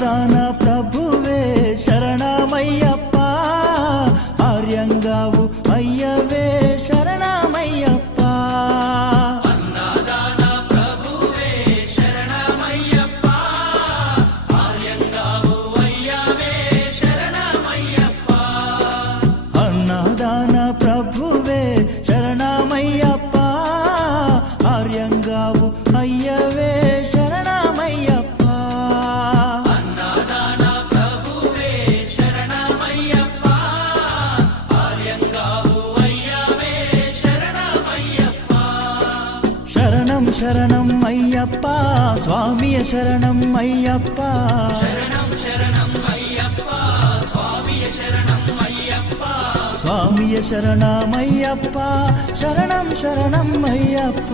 అన్నదాన ప్రభువే శరణమయ్యప్ప, ఆర్యంగావు అయ్యవే శరణమయ్యప్ప. అన్నదాన ప్రభువే శరణమయ్యప్ప, ఆర్యంగావు అయ్యవే శరణమయ్యప్ప. అన్నదాన ప్రభువే శరణమయ్యప్ప, ఆర్యంగావు అయ్యవే శరణమయ్యప్ప. అన్నదాన ప్రభువే శరణమయ్యప్ప, ఆర్యంగావు అయ్యవే శరణమయ్యప్ప. శరణం శరణం అయ్యప్ప, స్వామియ శరణం అయ్యప్ప. శరణం శరణం అయ్యప్ప, స్వామియ శరణం అయ్యప్ప. స్వామియ శరణమయ్యప్ప, శరణం శరణం అయ్యప్ప.